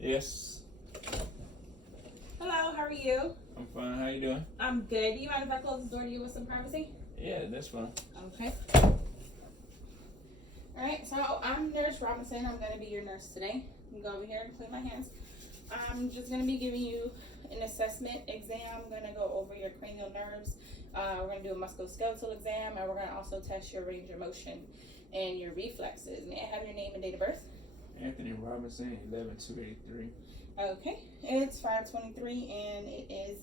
Yes, Hello, how are you? I'm fine. How you doing? I'm good. Do you mind if I close the door to you with some privacy? Yeah, that's fine. Okay. Alright, so I'm Nurse Robinson. I'm going to be your nurse today. You can go over here and clean my hands. I'm just going to be giving you an assessment exam. I'm going to go over your cranial nerves. We're going to do a musculoskeletal exam, and we're going to also test your range of motion and your reflexes. May I have your name and date of birth? Anthony Robinson, 11283. Okay, it's 5:23 and it is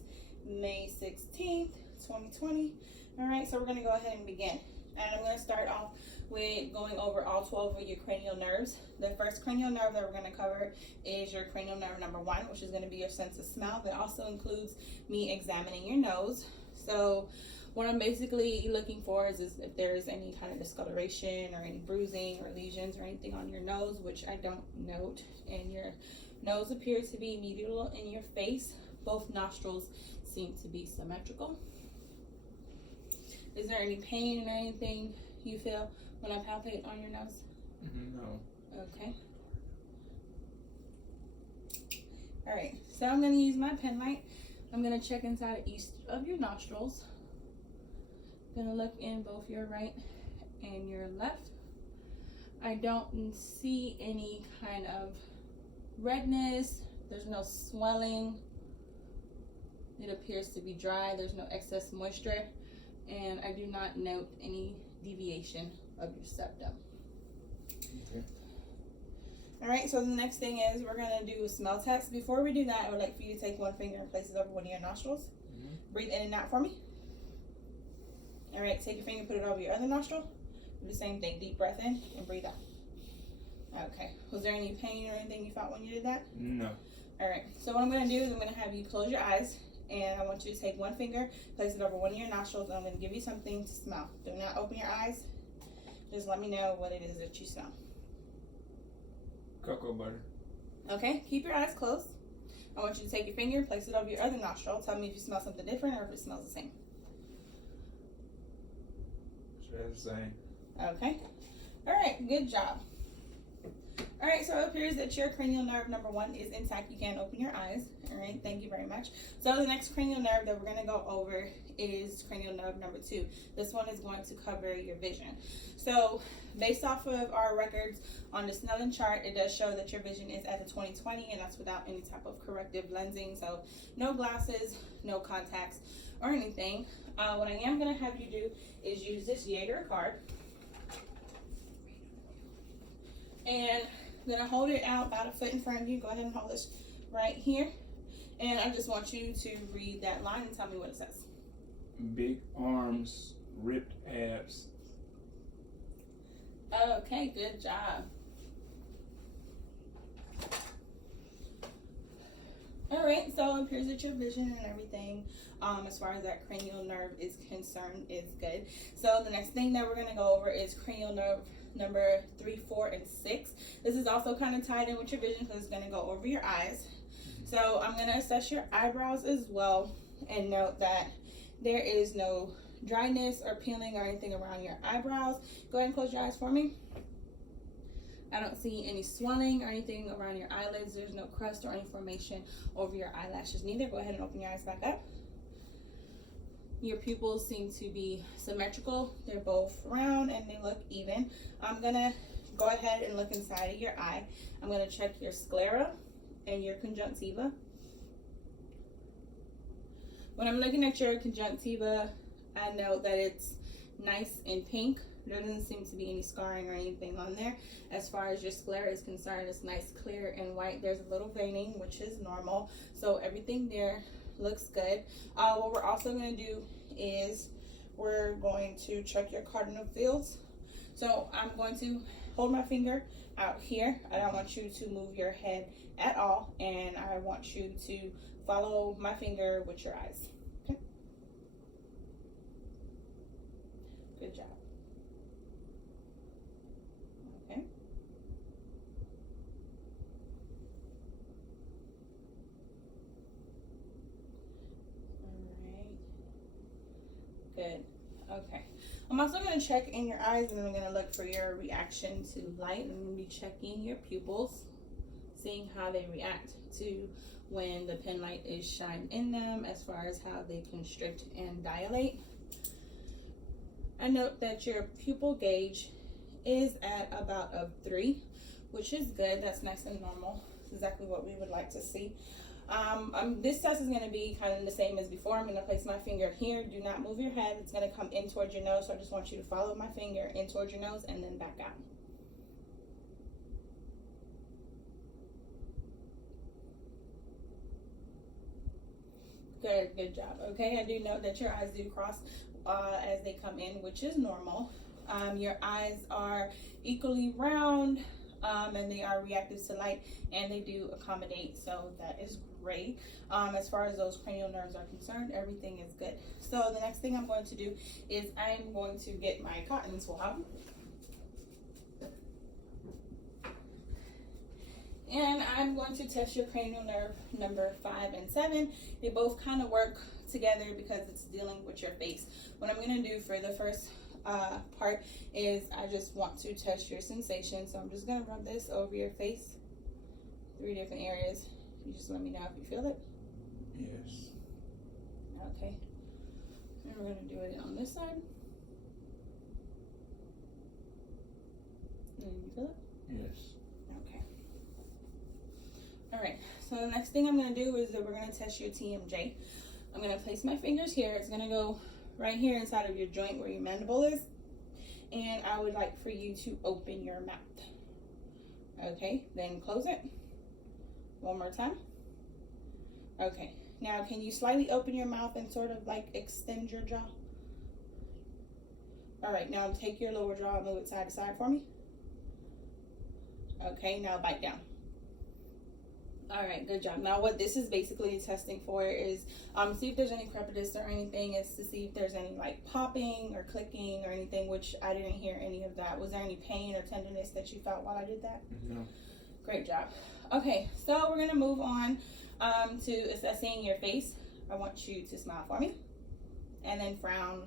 May 16th, 2020. All right, so we're going to go ahead and begin. And I'm going to start off with going over all 12 of your cranial nerves. The first cranial nerve that we're going to cover is your cranial nerve number 1, which is going to be your sense of smell. That also includes me examining your nose. So what I'm basically looking for is if there is any kind of discoloration or any bruising or lesions or anything on your nose, which I don't note, and your nose appears to be medial in your face. Both nostrils seem to be symmetrical. Is there any pain or anything you feel when I palpate on your nose? No. Okay. All right, so I'm going to use my pen light. I'm going to check inside each of your nostrils. I'm going to look in both your right and your left. I don't see any kind of redness. There's no swelling. It appears to be dry. There's no excess moisture. And I do not note any deviation of your septum. Okay. All right, so the next thing is we're going to do a smell test. Before we do that, I would like for you to take one finger and place it over one of your nostrils. Breathe in and out for me. All right, take your finger, put it over your other nostril. Do the same thing. Deep breath in and breathe out. Okay. Was there any pain or anything you felt when you did that? No. All right. So what I'm going to do is I'm going to have you close your eyes, and I want you to take one finger, place it over one of your nostrils, and I'm going to give you something to smell. Do not open your eyes. Just let me know what it is that you smell. Cocoa butter. Okay. Keep your eyes closed. I want you to take your finger, place it over your other nostril. Tell me if you smell something different or if it smells the same. It's the same. Okay. All right. Good job. All right, so it appears that your cranial nerve number 1 is intact. You can open your eyes. All right, thank you very much. So the next cranial nerve that we're going to go over is cranial nerve number 2. This one is going to cover your vision. So based off of our records on the Snellen chart, it does show that your vision is at a 20/20, and that's without any type of corrective lensing. So no glasses, no contacts, or anything. What I am going to have you do is use this Jaeger card. And I'm going to hold it out about a foot in front of you. Go ahead and hold this right here. And I just want you to read that line and tell me what it says. Big arms, ripped abs. Okay, good job. All right, so it appears that your vision and everything, as far as that cranial nerve is concerned, is good. So the next thing that we're going to go over is cranial nerve number 3, 4, and 6. This is also kind of tied in with your vision because it's going to go over your eyes. So I'm going to assess your eyebrows as well and note that there is no dryness or peeling or anything around your eyebrows. Go ahead and close your eyes for me. I don't see any swelling or anything around your eyelids. There's no crust or any formation over your eyelashes neither. Go ahead and open your eyes back up. Your pupils seem to be symmetrical. They're both round and they look even. I'm gonna go ahead and look inside of your eye. I'm gonna check your sclera and your conjunctiva. When I'm looking at your conjunctiva, I know that it's nice and pink. There doesn't seem to be any scarring or anything on there. As far as your sclera is concerned, it's nice, clear, and white. There's a little veining, which is normal. So everything there looks good. What we're also going to do is we're going to check your cardinal fields. So I'm going to hold my finger out here. I don't want you to move your head at all, and I want you to follow my finger with your eyes. Okay? Good job. Okay. Good. Okay. I'm also going to check in your eyes, and I'm going to look for your reaction to light. I'm going to be checking your pupils. seeing how they react to when the pen light is shined in them, as far as how they constrict and dilate. I note that your pupil gauge is at about a 3, which is good. That's nice and normal. It's exactly what we would like to see. This test is going to be kind of the same as before. I'm going to place my finger here. Do not move your head. It's going to come in towards your nose. So I just want you to follow my finger in towards your nose and then back out. Good job. Okay, I do note that your eyes do cross as they come in, which is normal. Your eyes are equally round, and they are reactive to light, and they do accommodate, so that is great. As far as those cranial nerves are concerned, everything is good. So the next thing I'm going to do is I'm going to get my cotton swab. And I'm going to test your cranial nerve number 5 and 7. They both kind of work together because it's dealing with your face. What I'm going to do for the first part is I just want to test your sensation. So I'm just going to rub this over your face, 3 different areas. You just let me know if you feel it. Yes. Okay. And we're going to do it on this side. And you feel it? Yes. Okay. All right, so the next thing I'm going to do is that we're going to test your TMJ. I'm going to place my fingers here. It's going to go right here inside of your joint where your mandible is. And I would like for you to open your mouth. Okay, then close it. One more time. Okay, now can you slightly open your mouth and sort of like extend your jaw? All right, now take your lower jaw and move it side to side for me. Okay, now bite down. All right, good job. Now what this is basically testing for is see if there's any crepitus or anything. It's to see if there's any like popping or clicking or anything, which I didn't hear any of that. Was there any pain or tenderness that you felt while I did that? No. Great job. Okay, so we're gonna move on to assessing your face. I want you to smile for me and then frown.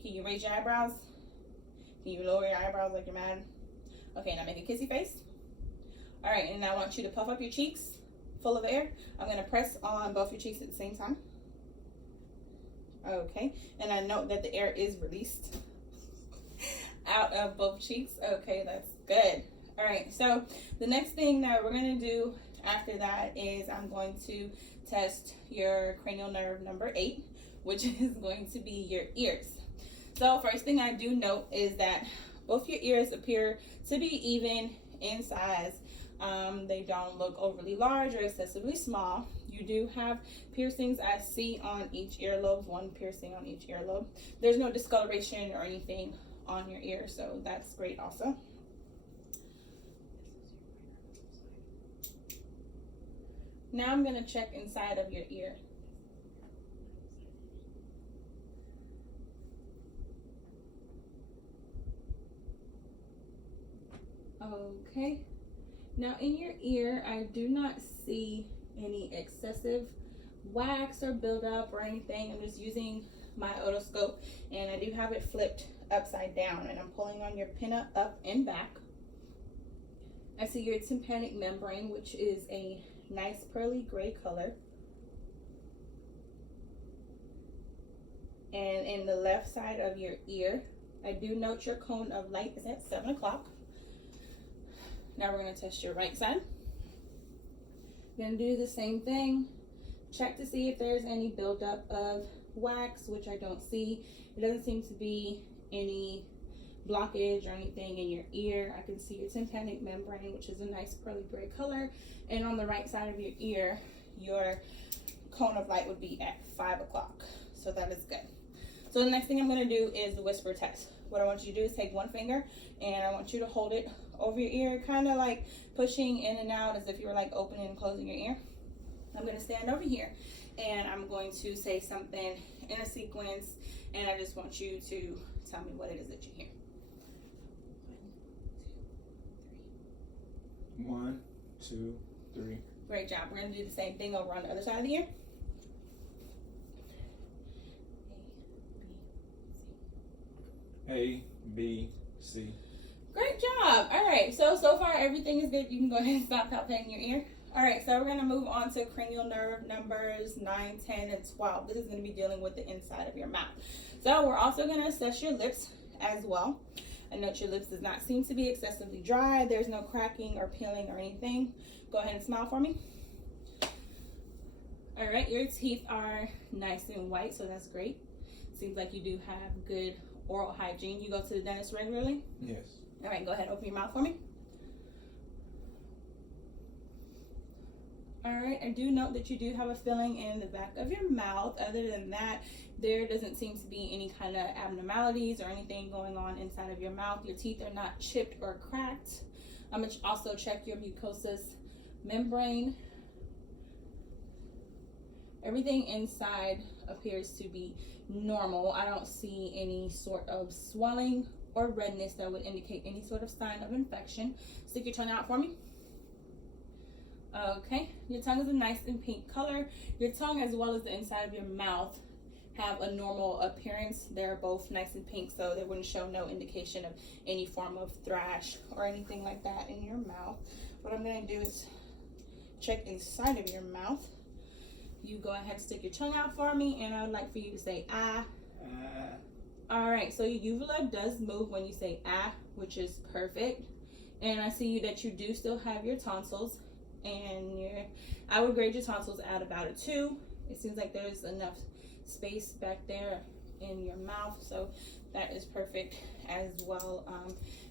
Can you raise your eyebrows? Can you lower your eyebrows like you're mad? Okay, now make a kissy face. All right, and I want you to puff up your cheeks full of air. I'm gonna press on both your cheeks at the same time. Okay, and I note that the air is released out of both cheeks. Okay, that's good. All right, so the next thing that we're gonna do after that is I'm going to test your cranial nerve number 8, which is going to be your ears. So first thing I do note is that both your ears appear to be even in size. They don't look overly large or excessively small. You do have piercings I see on each earlobe, 1 piercing on each earlobe. There's no discoloration or anything on your ear, so that's great also. Now I'm gonna check inside of your ear. Okay. Now in your ear, I do not see any excessive wax or buildup or anything. I'm just using my otoscope and I do have it flipped upside down and I'm pulling on your pinna up and back. I see your tympanic membrane, which is a nice pearly gray color. And in the left side of your ear, I do note your cone of light is at 7 o'clock. Now we're going to test your right side. You're going to do the same thing. Check to see if there's any buildup of wax, which I don't see. It doesn't seem to be any blockage or anything in your ear. I can see your tympanic membrane, which is a nice pearly gray color. And on the right side of your ear, your cone of light would be at 5 o'clock. So that is good. So the next thing I'm going to do is the whisper test. What I want you to do is take one finger and I want you to hold it over your ear, kind of like pushing in and out as if you were like opening and closing your ear. I'm going to stand over here and I'm going to say something in a sequence and I just want you to tell me what it is that you hear. 1, 2, 3. Great job. We're going to do the same thing over on the other side of the ear. A, B, C. Great job. All right. right, so far everything is good. You can go ahead and stop palpating your ear. All right, so we're going to move on to cranial nerve numbers 9, 10, and 12. This is going to be dealing with the inside of your mouth. So we're also going to assess your lips as well. I note your lips does not seem to be excessively dry. There's no cracking or peeling or anything. Go ahead and smile for me. All right, your teeth are nice and white, so that's great. Seems like you do have good oral hygiene. You go to the dentist regularly? Yes. All right, go ahead, open your mouth for me. All right, I do note that you do have a filling in the back of your mouth. Other than that, there doesn't seem to be any kind of abnormalities or anything going on inside of your mouth. Your teeth are not chipped or cracked. I'm going to also check your mucosal membrane. Everything inside appears to be normal. I don't see any sort of swelling or redness that would indicate any sort of sign of infection. Stick your tongue out for me. Okay, your tongue is a nice and pink color. Your tongue as well as the inside of your mouth have a normal appearance. They're both nice and pink, so they wouldn't show no indication of any form of thrash or anything like that in your mouth. What I'm going to do is check inside of your mouth. You go ahead and stick your tongue out for me, and I would like for you to say ah. All right, so your uvula does move when you say ah, which is perfect. And I see that you do still have your tonsils, and I would grade your tonsils at about a 2. It seems like there's enough space back there in your mouth, so that is perfect as well.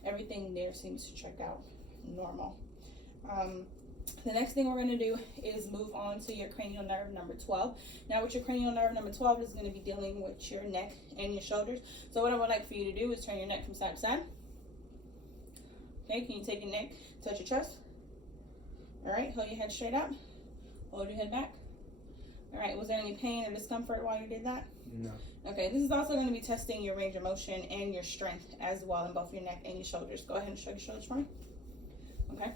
Everything there seems to check out normal. The next thing we're going to do is move on to your cranial nerve number 12. Now with your cranial nerve number 12 is going to be dealing with your neck and your shoulders. So what I would like for you to do is turn your neck from side to side. Okay, can you take your neck, touch your chest? All right, hold your head straight up. Hold your head back. All right, was there any pain or discomfort while you did that? No. Okay, this is also going to be testing your range of motion and your strength as well in both your neck and your shoulders. Go ahead and shrug your shoulders for me. Okay.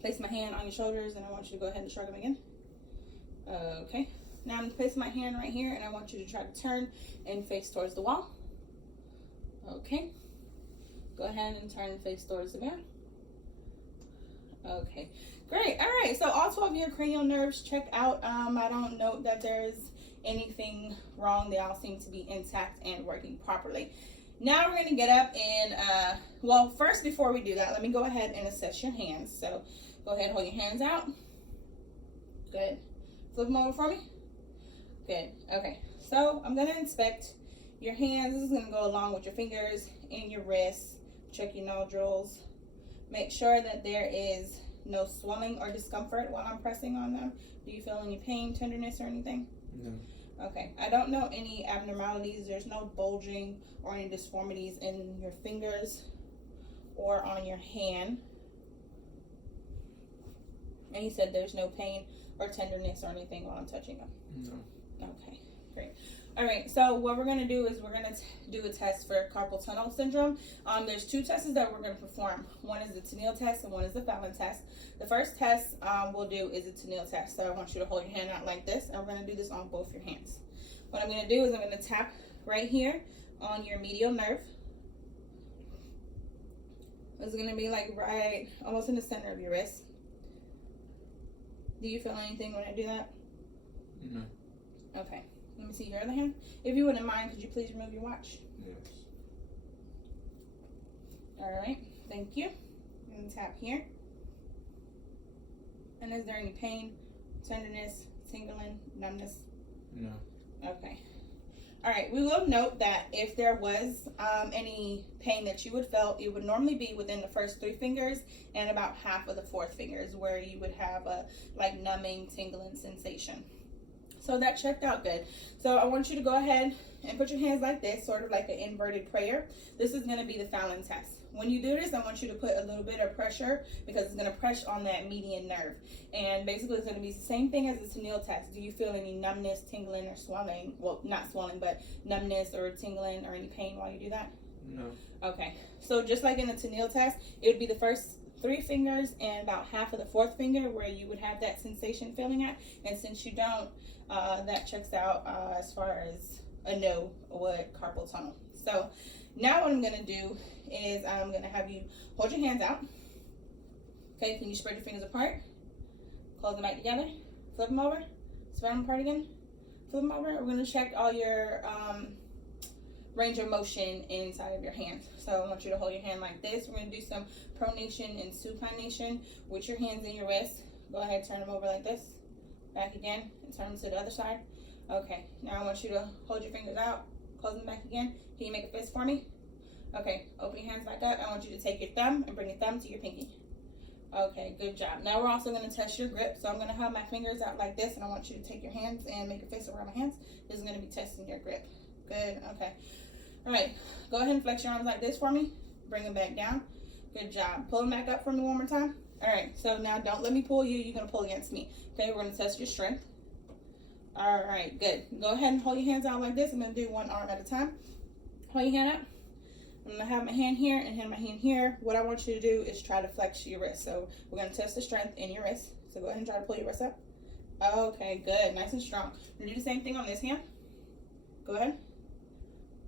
Place my hand on your shoulders, and I want you to go ahead and shrug them again. Okay. Now I'm going to place my hand right here, and I want you to try to turn and face towards the wall. Okay. Go ahead and turn and face towards the mirror. Okay. Great. All right. So all 12 of your cranial nerves checked out. I don't note that there's anything wrong. They all seem to be intact and working properly. Now we're going to get up and, well, first, before we do that, let me go ahead and assess your hands. So go ahead, hold your hands out. Good. Flip them over for me. Good. Okay. So I'm going to inspect your hands. This is going to go along with your fingers and your wrists. Check your nodules. Make sure that there is no swelling or discomfort while I'm pressing on them. Do you feel any pain, tenderness, or anything? No. Okay, I don't know any abnormalities. There's no bulging or any disformities in your fingers or on your hand. And you said there's no pain or tenderness or anything while I'm touching them? No. Okay, great. All right, so what we're going to do is we're going to do a test for carpal tunnel syndrome. There's 2 tests that we're going to perform. One is the Tenniel test and one is the Fallon test. The first test we'll do is a Tenniel test. So I want you to hold your hand out like this, and we're going to do this on both your hands. What I'm going to do is I'm going to tap right here on your medial nerve. It's going to be like right almost in the center of your wrist. Do you feel anything when I do that? No. Okay. Let me see your other hand. If you wouldn't mind, could you please remove your watch? Yes. All right. Thank you. I'm going to tap here. And is there any pain, tenderness, tingling, numbness? No. Okay. All right. We will note that if there was any pain that you would felt, it would normally be within the first 3 fingers and about half of the 4th fingers, where you would have a like numbing, tingling sensation. So that checked out good. So I want you to go ahead and put your hands like this, sort of like an inverted prayer. This is going to be the Fallon test. When you do this, I want you to put a little bit of pressure, because it's going to press on that median nerve. And basically it's going to be the same thing as the Tenniel test. Do you feel any numbness, tingling, or swelling? Well, not swelling, but numbness or tingling or any pain while you do that? No. Okay. So just like in the Tenniel test, it would be the first 3 fingers and about half of the 4th finger where you would have that sensation feeling at. And since you don't, that checks out as far as a no with carpal tunnel. So now what I'm going to do is I'm going to have you hold your hands out. Okay, can you spread your fingers apart? Close them back together. Flip them over. Spread them apart again. Flip them over. We're going to check all your range of motion inside of your hands. So I want you to hold your hand like this. We're going to do some pronation and supination with your hands and your wrists. Go ahead, turn them over like this. Back again, and turn them to the other side. Okay, now I want you to hold your fingers out. Close them back again. Can you make a fist for me? Okay, open your hands back up. I want you to take your thumb and bring your thumb to your pinky. Okay, good job. Now we're also going to test your grip. So I'm going to have my fingers out like this, and I want you to take your hands and make a fist around my hands. This is going to be testing your grip. Good, okay. All right, go ahead and flex your arms like this for me. Bring them back down. Good job. Pull them back up for me one more time. All right, so now don't let me pull you. You're going to pull against me. Okay, we're going to test your strength. All right, good. Go ahead and hold your hands out like this. I'm going to do one arm at a time. Hold your hand up. I'm going to have my hand here and my hand here. What I want you to do is try to flex your wrist. So we're going to test the strength in your wrist. So go ahead and try to pull your wrist up. Okay, good. Nice and strong. We're going to do the same thing on this hand. Go ahead.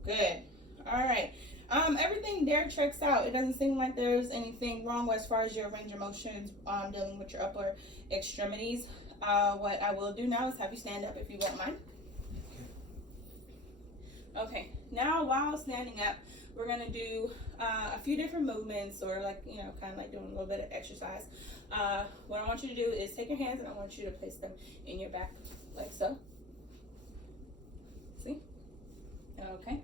Good. All right. Everything there checks out. It doesn't seem like there's anything wrong as far as your range of motions dealing with your upper extremities. What I will do now is have you stand up if you won't mind. Okay. Now while standing up, we're going to do a few different movements, or like, you know, kind of like doing a little bit of exercise. What I want you to do is take your hands and I want you to place them in your back like so. See? Okay.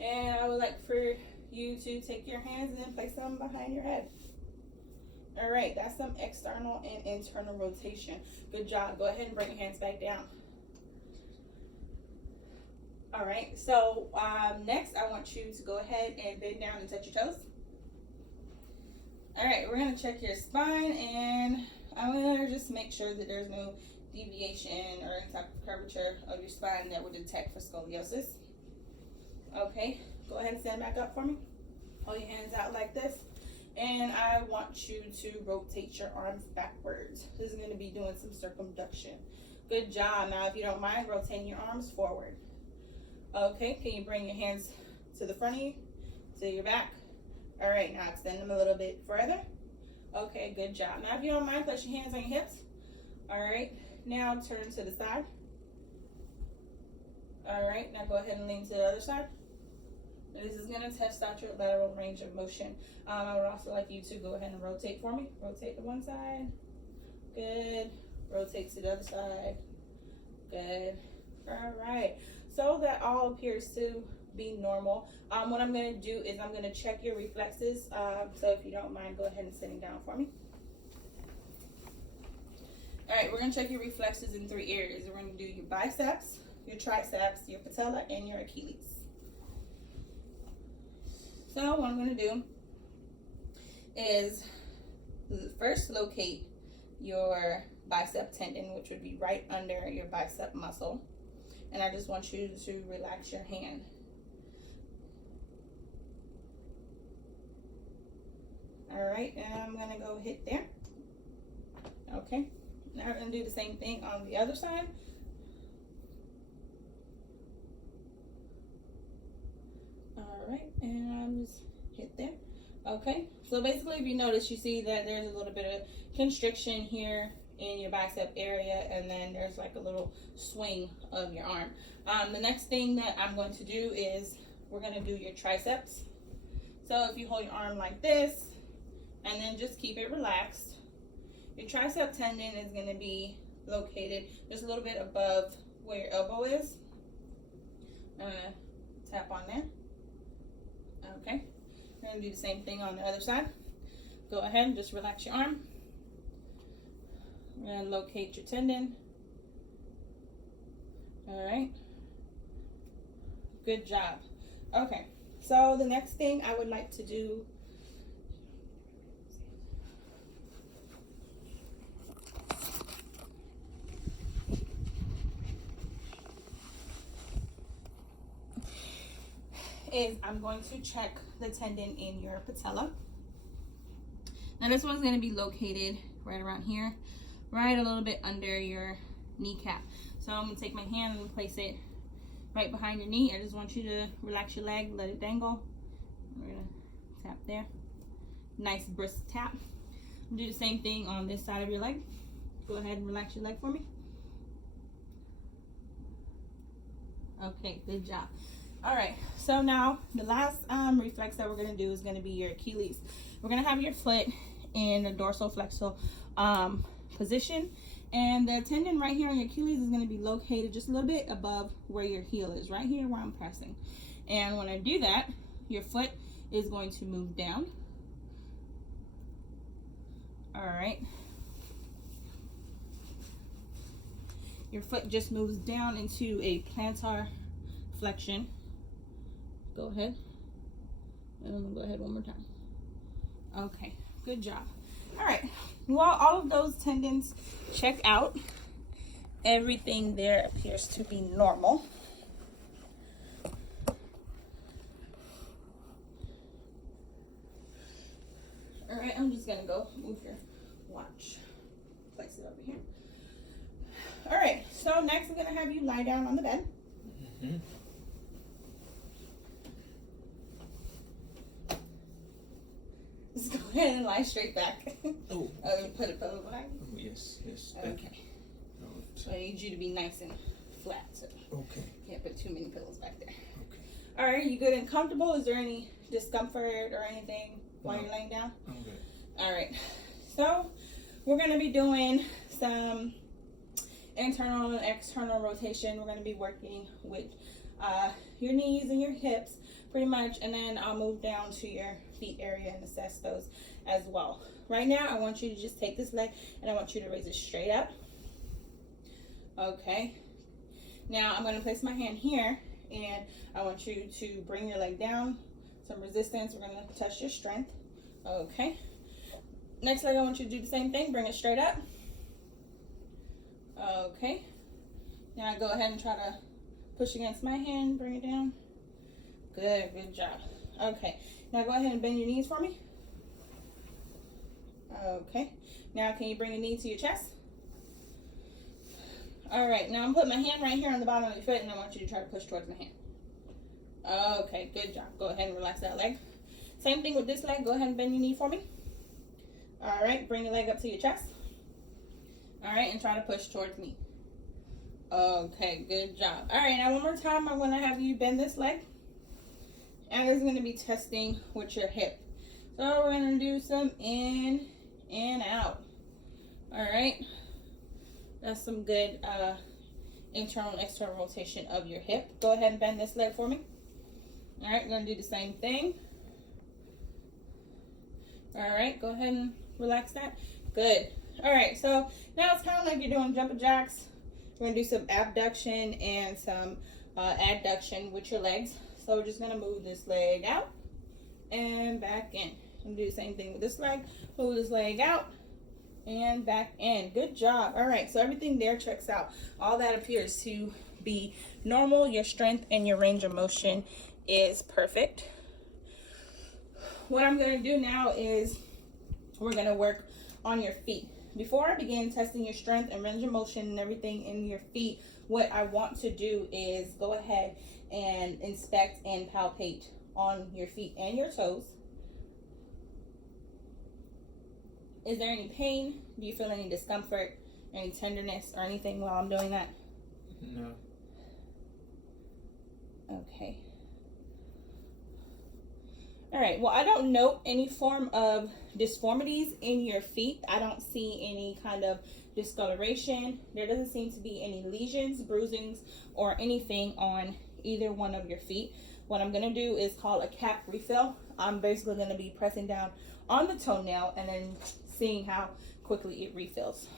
And I would like for you to take your hands and then place them behind your head. All right, that's some external and internal rotation. Good job. Go ahead and bring your hands back down. All right, so next I want you to go ahead and bend down and touch your toes. All right, we're gonna check your spine, and I'm gonna just make sure that there's no deviation or any type of curvature of your spine that would detect for scoliosis. Okay, go ahead and stand back up for me. Hold your hands out like this. And I want you to rotate your arms backwards. This is going to be doing some circumduction. Good job. Now, if you don't mind, rotating your arms forward. Okay, can you bring your hands to the front of you, to your back? All right, now extend them a little bit further. Okay, good job. Now, if you don't mind, place your hands on your hips. All right, now turn to the side. All right, now go ahead and lean to the other side. This is going to test out your lateral range of motion. I would also like you to go ahead and rotate for me. Rotate to one side. Good. Rotate to the other side. Good. All right. So that all appears to be normal. What I'm going to do is I'm going to check your reflexes. So if you don't mind, go ahead and sitting down for me. All right, we're going to check your reflexes in 3 areas. We're going to do your biceps, your triceps, your patella, and your Achilles. So what I'm going to do is first locate your bicep tendon, which would be right under your bicep muscle. And I just want you to relax your hand. All right, and I'm going to go hit there. Okay, now we're going to do the same thing on the other side. All right, and I'm just hit there. Okay, so basically if you notice, you see that there's a little bit of constriction here in your bicep area, and then there's like a little swing of your arm. The next thing that I'm going to do is we're going to do your triceps. So if you hold your arm like this and then just keep it relaxed, your tricep tendon is going to be located just a little bit above where your elbow is. Tap on there. Okay, we're going to do the same thing on the other side. Go ahead and just relax your arm. We're going to locate your tendon. All right, good job. Okay, so the next thing I would like to do is I'm going to check the tendon in your patella. Now this one's going to be located right around here, right a little bit under your kneecap. So I'm going to take my hand and place it right behind your knee. I just want you to relax your leg, let it dangle. We're going to tap there. Nice brisk tap. Do the same thing on this side of your leg. Go ahead and relax your leg for me. Okay, good job. All right, so now the last reflex that we're gonna do is gonna be your Achilles. We're gonna have your foot in the dorsoflexor position, and the tendon right here on your Achilles is gonna be located just a little bit above where your heel is, right here where I'm pressing. And when I do that, your foot is going to move down. All right. Your foot just moves down into a plantar flexion. Go ahead. And I'm gonna go ahead one more time. Okay, good job. All right, well, all of those tendons check out. Everything there appears to be normal. All right, I'm just gonna go move your watch. Place it over here. All right, so next I'm gonna have you lie down on the bed. Mm-hmm. Just go ahead and lie straight back. Oh. Put a pillow behind you. Oh, yes, yes. Okay. So I need you to be nice and flat. So okay. Can't put too many pillows back there. Okay. All right, you good and comfortable? Is there any discomfort or anything while you're laying down? I'm good. All right. So we're gonna be doing some internal and external rotation. We're going to be working with your knees and your hips pretty much, and then I'll move down to your feet area and assess those as well. Right now I want you to just take this leg and I want you to raise it straight up. Okay, now I'm going to place my hand here and I want you to bring your leg down, some resistance. We're going to test your strength. Okay, next leg I want you to do the same thing, bring it straight up. Okay, now go ahead and try to push against my hand, bring it down. Good job. Okay, now go ahead and bend your knees for me. Okay, now can you bring your knee to your chest? All right, now I'm putting my hand right here on the bottom of your foot and I want you to try to push towards my hand. Okay, good job. Go ahead and relax that leg. Same thing with this leg. Go ahead and bend your knee for me. All right, bring your leg up to your chest. All right, and try to push towards me. Okay, good job. All right, now one more time, I want to have you bend this leg. And it's going to be testing with your hip. So we're going to do some in and out. All right. That's some good internal and external rotation of your hip. Go ahead and bend this leg for me. All right, we're going to do the same thing. All right, go ahead and relax that. Good. All right, so now it's kind of like you're doing jumping jacks. We're going to do some abduction and some adduction with your legs. So we're just going to move this leg out and back in. And do the same thing with this leg. Move this leg out and back in. Good job. All right, so everything there checks out. All that appears to be normal. Your strength and your range of motion is perfect. What I'm going to do now is we're going to work on your feet. Before I begin testing your strength and range of motion and everything in your feet, what I want to do is go ahead and inspect and palpate on your feet and your toes. Is there any pain? Do you feel any discomfort, any tenderness or anything while I'm doing that? No. Okay. All right, well, I don't note any form of disformities in your feet. I don't see any kind of discoloration. There doesn't seem to be any lesions, bruisings, or anything on either one of your feet. What I'm gonna do is call a cap refill. I'm basically gonna be pressing down on the toenail and then seeing how quickly it refills.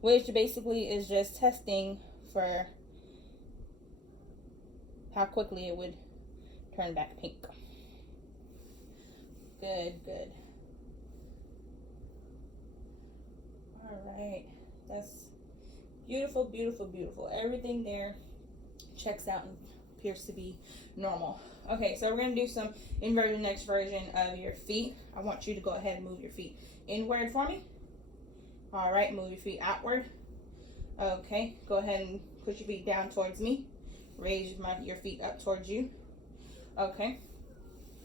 Which basically is just testing for how quickly it would turn back pink. Good. All right, that's beautiful, beautiful, beautiful. Everything there checks out and appears to be normal. Okay, so we're gonna do some inverted next version of your feet. I want you to go ahead and move your feet inward for me. All right, move your feet outward. Okay, go ahead and push your feet down towards me. Raise your feet up towards you. Okay,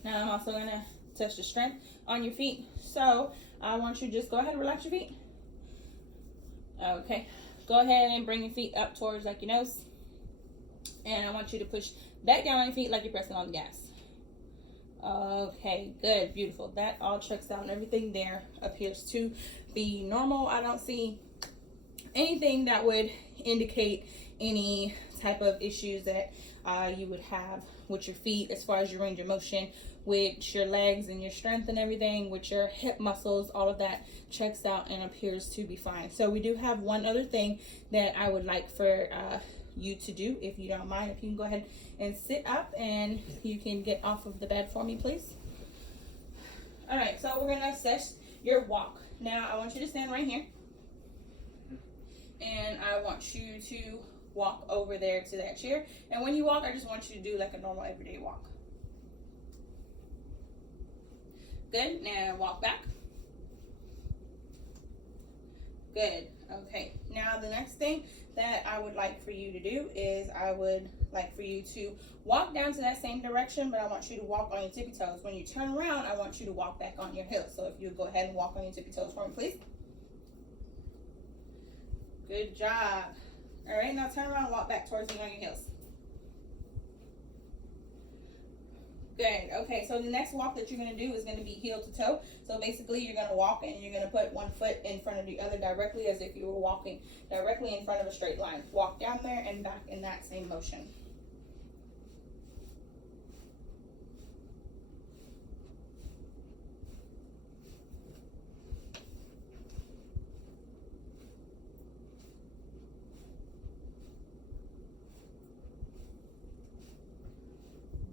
now I'm also gonna test the strength on your feet. So I want you to just go ahead and relax your feet. Okay, go ahead and bring your feet up towards like your nose. And I want you to push back down on your feet like you're pressing on the gas. Okay, good, beautiful. That all checks out and everything there appears to be normal. I don't see anything that would indicate any type of issues that you would have with your feet as far as your range of motion, with your legs and your strength and everything, with your hip muscles. All of that checks out and appears to be fine. So we do have one other thing that I would like for you to do, if you don't mind. If you can go ahead and sit up and you can get off of the bed for me, please. All right, so we're gonna assess your walk. Now I want you to stand right here, and I want you to walk over there to that chair. And when you walk, I just want you to do like a normal everyday walk. Good. Now walk back. Good. Okay. Now the next thing that I would like for you to do is I would like for you to walk down to that same direction, but I want you to walk on your tippy toes. When you turn around, I want you to walk back on your heels. So if you go ahead and walk on your tippy toes for me, please. Good job. All right, now turn around and walk back towards me on your heels. Good. Okay, so the next walk that you're going to do is going to be heel to toe. So basically, you're going to walk and you're going to put one foot in front of the other directly as if you were walking directly in front of a straight line. Walk down there and back in that same motion.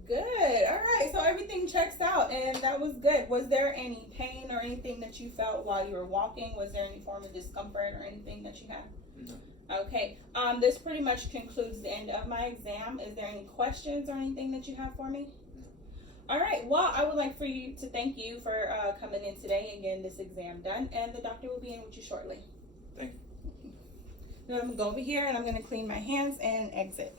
Good. All right. So everything checks out, and that was good. Was there any pain or anything that you felt while you were walking? Was there any form of discomfort or anything that you had? No. Okay. This pretty much concludes the end of my exam. Is there any questions or anything that you have for me? No. All right. Well, I would like for you to thank you for coming in today and getting this exam done, and the doctor will be in with you shortly. Thank you. Now I'm going to go over here and I'm going to clean my hands and exit.